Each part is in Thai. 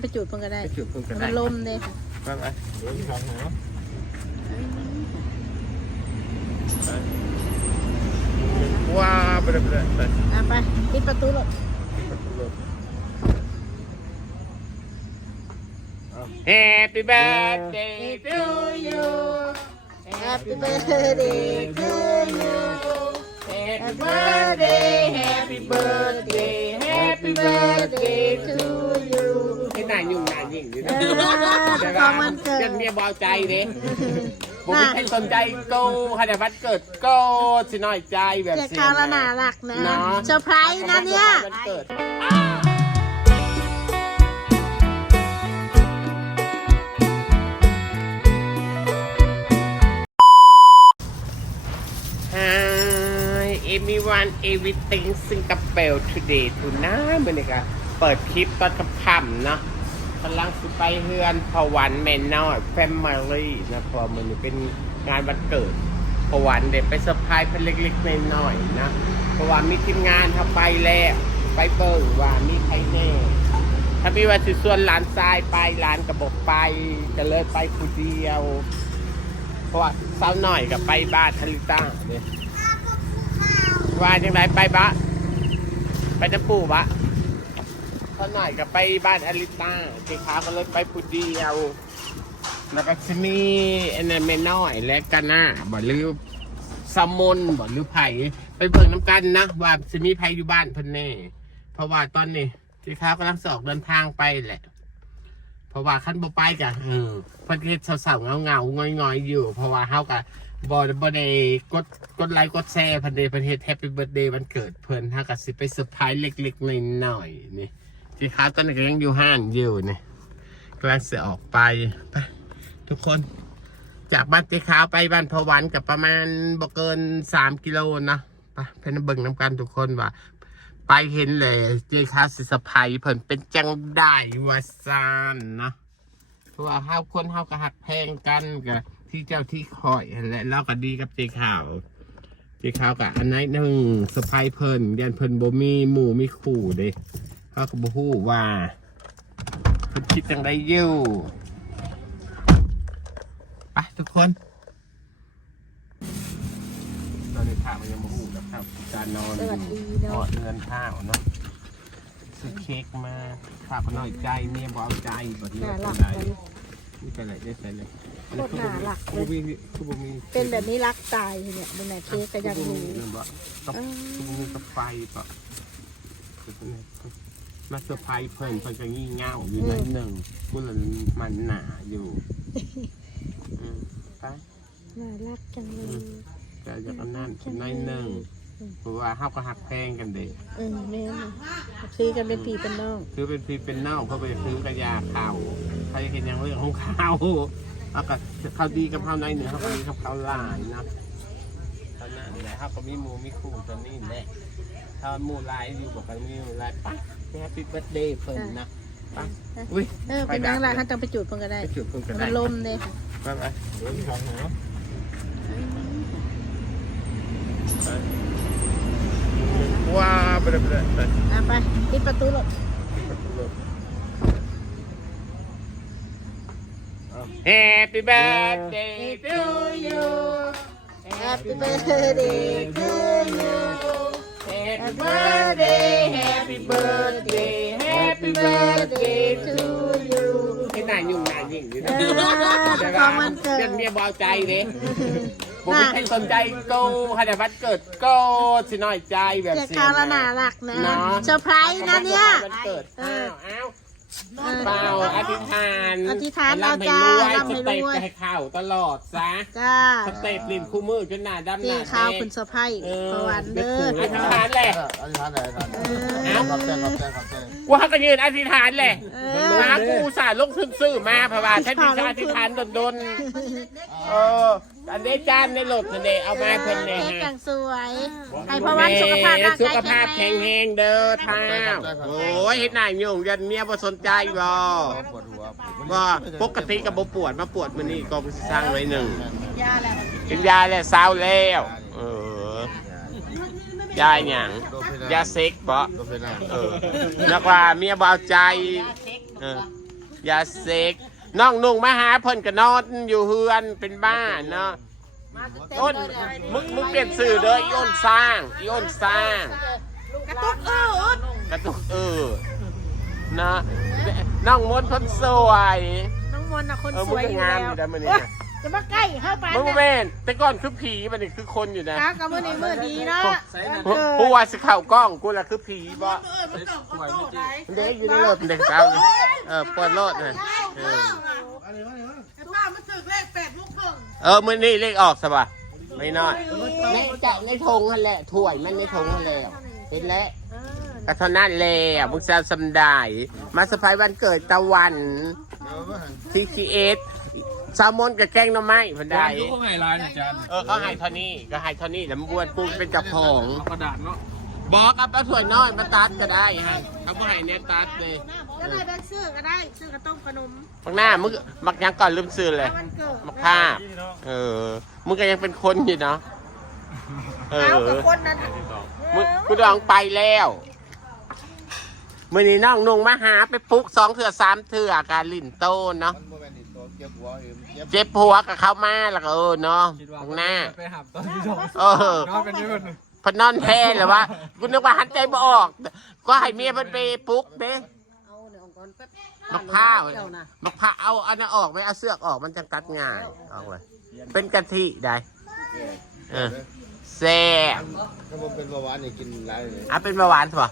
ไปจุดเพิ่งก็ได้มันลมเลยค่ะไปเดี๋ยวที่ทางไหนว้าไปเลยไปปิดประตูรถ Happy birthday to you Happy birthday to you Happy birthday Happy birthday Happy birthday to you ที่นายยุ่งนายยิ่งอยู่นะของมันเกิดเมียเบาใจดิผมไม่สนใจโก้ขนาดวันเกิดโก้สิน้อยใจแบบเสียค่าละน่ารักนะเซอร์ไพรส์นะเนี่ยEveryone everything Singapore today tonight มันนี่ก็เปิดคลิปตอนค่ำๆเนาะกำลังสิไปเฮือนพวันแม่น้อยแฟมิลี่นะพอมันนี่เป็นงานวันเกิดพวันเด็กไปเซอร์ไพรส์เพิ่นเล็กๆน้อยๆนะเพราะว่ามีทีมงานเขาไปแล้วไปเบิ่งว่ามีใครแน่ถ้ามีว่าสิส่วนหลานทรายไปหลานกระบอกไปก็เลยไปผู้เดียวเพราะว่าสาวหน่อยก็ไปบ้านทาริต้าเนี่ยว่าจังไรไปบะไปจะปู่บะเขาหน่อยกับไปบ้านอลิต้าเจ้าขาก็เลยไปปูดีเอาแล้วก็จะมีแอนเมน้อยและกันน่าบ่หรือซามอนบ่หรือไผ่ไปเบิ่งน้ำกันนะว่าจะมีไผ่อยู่บ้านเพิ่นแน่เพราะว่าตอนนี้เจ้าขากำลังสอกเดินทางไปแหละเพราะว่าขั้นบ่ไปกันเพิ่นเฮ็ดสาวๆเงาๆงอยๆอยู่เพราะว่าเฮากับบ่ได้กดไลค์กดแชร์เพิ่นได้เพิ่นเฮ็ดแฮปปี้เบิร์ธเดย์วันเกิดเพิ่นเฮาก็สิไปเซอร์ไพรส์เล็กๆน้อยๆนี่ที่ค้าตอนนี้ก็ยังอยู่ห้างอยู่นี่กำลังจะออกไปทุกคนจากบ้านเจ๊ขาวไปบ้านพวันกับประมาณบ่เกิน3 กิโลนะไปเพิ่นเบิ่งนำกันทุกคนว่าไปเห็นเลยเจ๊ขาวสิเซอร์ไพรส์เพิ่นเป็นจังได้ว่าซ่านนะเพราะว่าเฮาคนเฮาก็ฮักแพงกันก็ที่เจ้าที่คอยและเราก็ดีกับเจ๊ขาวกับอันไหนหนึ่งสไปเพิ่นเรียนเพิ่นบ่มีหมู่มีขู่เด้เขาก็บ่ฮู้ว่าเพิ่นคิดจังไดอยู่ไปทุกคนตอนนี้ข้าวมันยังบ่ฮู้กับข้าวการนอนหอดเงินข้าวเนาะซื้อเค้กมาข้าวก็น้อยใจเมียบ่เอาใจบ่นี้ได้นี่ไปเลยได้ไปเลยโคตรน่ารักเลยเป็นแบบนี้รักตายเนี่ยเป็นแบบเค้กก็ยังมีกับมีกับไฟปะมาเซอร์ไพรส์เพิ่นจะงี่เง่าอยู่ในหนึ่งกุหลาบมันหนาอยู่ไปน่ารักจังเลยแต่จากนั้นในหนึ่งเพราะว่าเฮาก็หักแพงกันเด็กแม่ซื้อกันเป็นพี่เป็นน้องคือเป็นพี่เป็นน้องเขาไปซื้อกระยาข้าวใครเห็นอย่างเรื่องของข้าวแล้วก็เขาดีกับเขาในเหนือเขาดีกับเขาหลายนะตอนนั้นแหละเขาก็มีหมูมีคู่ตอนนี้แหละถ้าหมูลายอยู่บอกกันมีหมูลายปะแฮปปี้เบิร์ธเดย์เพิ่นนะปะอุ้ยเป็นนางลายเขาจะไปจุดเพิ่งก็ได้มันลมเลยไปเดี๋ยวที่ทางไหนว้าไปเลยปิดประตูรถHappy birthday to you Happy birthday to you Happy birthday Happy birthday Happy birthday to you ที่นายยุ่งนายยิ่งอยู่นะของมันเกิดเมียเบาใจดิผมไม่สนใจโก้ขนาดวันเกิดโก้สิน้อยใจแบบเสียค่าละน่ารักนะเซอร์ไพรส์นะเนี่ยวันเกิดเปล่าอธิษฐานเอาจ้าสเต็ปให้ข่าวตลอดซะสเต็ปลิ้นคู่มือจนหน้าดำหน้าแดงข่าวคุณเซอร์ไพรส์พวันเด้ออธิษฐานแหละกูเขาก็ยืนอธิษฐานแหละมากูสาลงซื่อมาเพราะว่าฉันมีชาอธิษฐานโดนอันนี้จานในหลดนี่เอามาเพิ่นเนี่ยฮะจังสวยให้พวันสุขภาพแข็งแรงเด้อท้าวโอ้ยเฮ็ดหน้ายุ่งยันเมียบ่สนใจบ่ปกติก็บ่ปวดมาปวดมื้อนี้ก็สร้างไว้หนึ่งกินยาแล้วเศร้าแล้วยาหยังยาเซ็กบ่นักว่าเมียบ่เอาใจ ยาเซ็กน้องนุ่งมาหาเพิ่นก็นอนอยู่เฮือนเป็นบ้านเนาะอ้นมึงเปลี่ยนสื่อเด้ออีอ้นสร้างกระตุกกระตุกนะน้องมดคนสวย น้องมนต์น่ะคนสวยอยู่ งาม แล้ว อยู่นะมื้อนี้ จะมาใกล้เข้าไป มึงแม่นแต่ก่อนคือผีมันนี่คือคนอยู่นะ กับมื้อนี้มื้อดีเนาะ ผู้ว่าสิเข้ากล้องกูล่ะคือผีบ่เด็กอยู่ในรถเด็กเจ้าเปิดรถเลยมื้อนี้เลขออกซะบ่ไม่น้อยในธงนั่นแหละถ้วยมันในธงนั่นแหละเห็นแล้วกระทนั้นแล้วมึงจะสำได้มาสะพายวันเกิดตะวันTTSแซลมอนกับแกงหน่อไม้พันใดเขาให้ลายนะจ๊ะเขาให้เท่านี้ก็ให้เท่านี้แล้วมันบวนกูเป็นกระพง กระดาษเนาะบอกกับป้าถ้วยน้อยมาตัดก็ได้ฮะเขาไม่ให้เนี่ยตัดเลย ก็เลยเป็นซื้อก็ได้ซื้อกระต้มขนม บางหน้ามึงมักยังก่อนลืมซื้อเลยมักผ้ามึงก็ยังเป็นคนอยู่เนาะเอากับคนนั้นมึงกูดองไปแล้วมื่อนี้น้องนุ่งมาหาไปปลุก2 เถื่อ 3 เถื่อการลิ่นโตเนาะเจ็บหัวกับเขามาแล้วก็เนาะข้างหน้าไปหับตอนที่สองเป็นยังไงพนอนแท้หรือวะกูนึกว่าหันใจบ่ออกก็ให้เมียมันไปปลุกเด้มักผ้าเอาอันนั้นออกไม่เอาเสือกออกมันจะตัดง่ายออกเลยเป็นกะทิได้แซ่บถ้าผมเป็นเบาหวานเนี่ยกินไรเลยเป็นเบาหวานใช่ปะ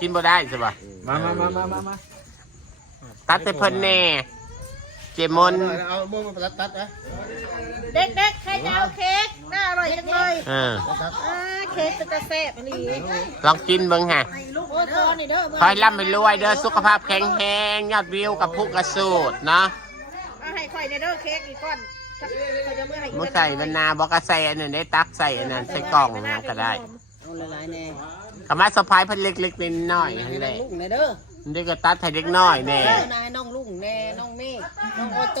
กินบ่ได้ใช่ปะมาตัดแต่เพิ่นแน่เจมอนเอาโม่มาตัดนะเด็กๆใครจะเอาเค้กน่าอร่อยจังเลยเค้กจะแซ่บอันนี้ลองกินเบิ่งฮะคอยร่ำไปรวยเด้อสุขภาพแข็งแรงยอดวิวกับผู้กระสูดเนาะให้ค่อยเด้อเค้กอีกก้อนมึงใส่มันนาบอกก็ใส่อันนั้นได้ตักใส่อันนั้นใส่กล่องนะก็ได้เอาหลายๆแน่ขมาสะพายพันเล็กๆนิดหน่อยนั่นแหละเด้อเด็กก็ตัดให้เด็กน้อยแน่นายน้องลุงแน่น้องเมฆน้องออโ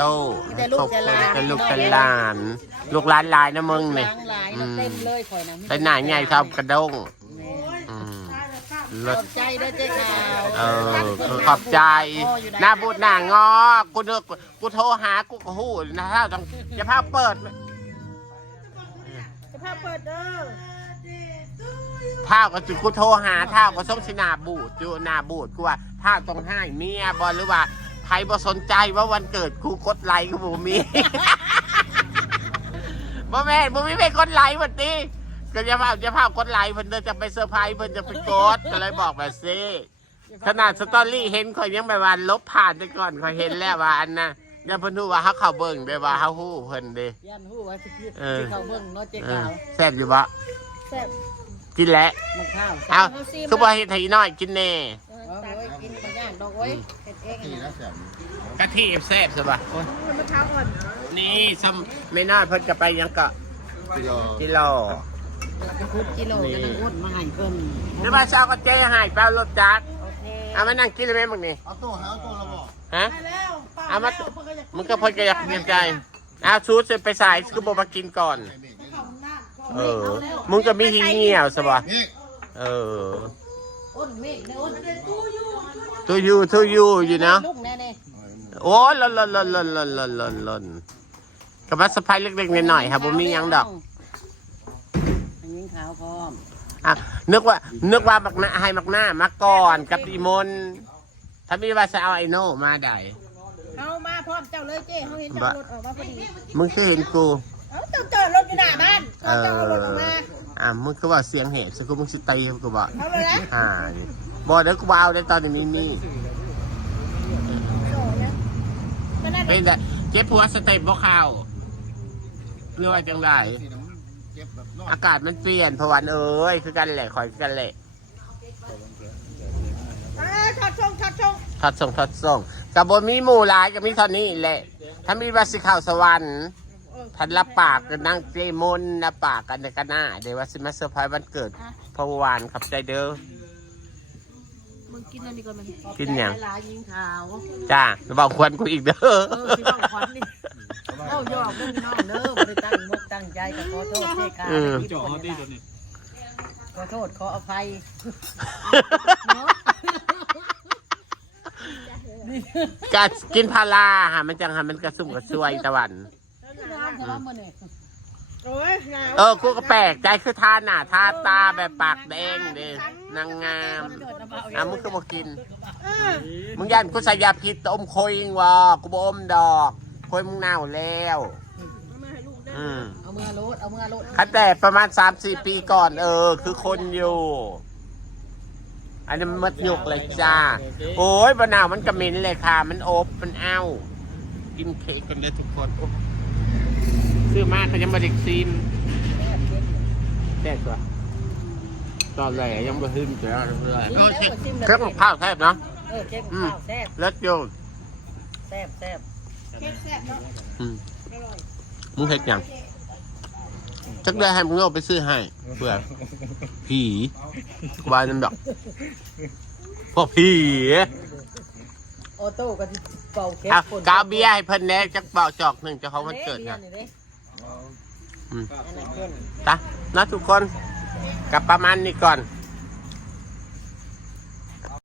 ต้แต่ลูกแต่หลานลูกหลานลายนะมึงเนี่ยเต็มเลยข่อยนะแต่หน้าใหญ่เท่ากระด้งขอบใจเด้อเจ๊ขาวขอบใจหน้าบูดหน้างอกูโทรหากูก็หู้นะถ้าต้องจะพาเปิดเด้อท้าก็จุกูโทรหาท้าก็ส่งสินาบูดอยู่นาบูดกูว่าท้าต้องให้เมียบอลหรือว่าใครบ่สนใจว่าวันเกิดกูกดไลค์กูบ่มีบ่แม่บ่มีไปกดไลค์วันนี้ก็จะพากดไลค์เพิ่นจะไปเซอร์ไพรส์เพิ่นจะไปกดก็เลยบอกแบบซิขนาดสตอรี่เห็นข่อยยังไปว่าลบผ่านไปก่อนข่อยเห็นแล้วว่าอันน่ะยังเพิ่นรู้ว่าเฮาเข้าเบิ่งได้ว่าเฮาฮู้เพิ่นเด้ยันฮู้ว่าสิเข้าเบิ่งเนาะเจ๊ขาวแซ่บอยู่บ่แซ่บกินแล้วมันข้าวเอาคือบ่เฮ็ดให้น้อยกินแน่กินไปย่างดอกไว้เฮ็ดเองกะทิแซ่บซะบ่มะพร้าวอ่อนนี่ซ้ำไม่น้อยเพิ่นก็ไปยังก็กิโลกิโลจะนั่งอดมาให้เพิ่นนึกว่าเช้าก็เจ๊ให้เปล่ารถจักรเอามานั่งกินเลยแม่มึงนี่เอาตัวเราบอกฮะเอามามึงก็เพิ่นก็อยากกินใจเอาชูดไปใส่คือบ่มากินก่อนมึงก็มีทีเงี่ยวซะบ่ตัวยูอยู่นะโอ้ล่นกับมาสะพายเล็กๆหน่อยๆครับบ่มียังดอกยิงขาวพร้อมนึกว่าบักหน้าให้บักหน้ามาก่อนกับอีมนถ้ามีว่าจะเอาไอโน่มาได้เอามาพร้อมเจ้าเลยเจ้เขาเห็นเจ้ารถออกมาพอดีมึงเคยเห็นกูเจ้าจอดรถอยู่หน้าบ้านเจ้าเอารถออกมามึงคือว่าเสียงเหตุกูมึงสิตีกูบอกเอาเลยนะบอกเดี๋ยวกูเอาได้ตอนนี้มีเป็นแต่เจ็บหัวสเต็ปบ่เข้าเรื่องอะไรจังไรอากาศมันเปลี่ยนพวันคือกันแหละคอยกันแหละทัดส่งกับบนมีหมู่หลายกับมีเท่านี้แหละถ้ามีวาสิข่าวสวรรค์ทันรับปากกันนั่งเจมนรับปากกันในกันหน้าเดี๋ยวว่าสิมาเซอร์ไพรส์วันเกิดพะวานขับใจเด้อมึงกินอันนี้ก่อนมันกินอย่างยิงขาว จ้าบอกควันกูอีกเด้อที่บอกควันนี่ยอกมึงน้องเด้อไม่ได้ตั้งมุกตั้งใจกับขอโทษเจ๊ขาวที่ปวดนี่ขอโทษขออภัย ก็กินพาราฮะมันจังหามันกระซุ่มกระซวยตะวัน น้ำจะร้อนมาเนี่ย โอ้ยหนาว กูก็แปลกใจคือทาหน้าทาตาแบบปากแดงเด้นางงามมึงก็มากินมึงยันกูใส่ยาพิษอมโคยงวะกูบ่อมดอกโคยมึงเน่าแล้วเอามือโลดเอามือโลด คันแต่ประมาณ 3-4 ปีก่อนคือคนอยู่อันนี้มันมัดหยกเลยจ้าโอ้ยบะนาวมันกระมินเลยค่ะมันอบมันเอ้ากินเค้กกันเลยทุกคนซื้อมาเขายังมาเด็กซีมแซ่บกว่าตอนแรกยังมาหึ่มจ้าเพื่อนเครื่องข้าวแซ่บเนาะ เค้กข้าวแซ่บ เลิศอยู่ แซ่บ เค้กแซ่บเนาะ มึงเห็ดยังจักได้ให้มึงเอาไปซื้อให้เพื่อผีวายนั่นดอกพวกผี โอโต้ก็เป่าเค้ก กาเบียให้เพิ่นแน่จักเป่าจอกหนึ่งจะเขาวันเกิดนะจ้ะนะทุกคนกลับประมาณนี้ก่อน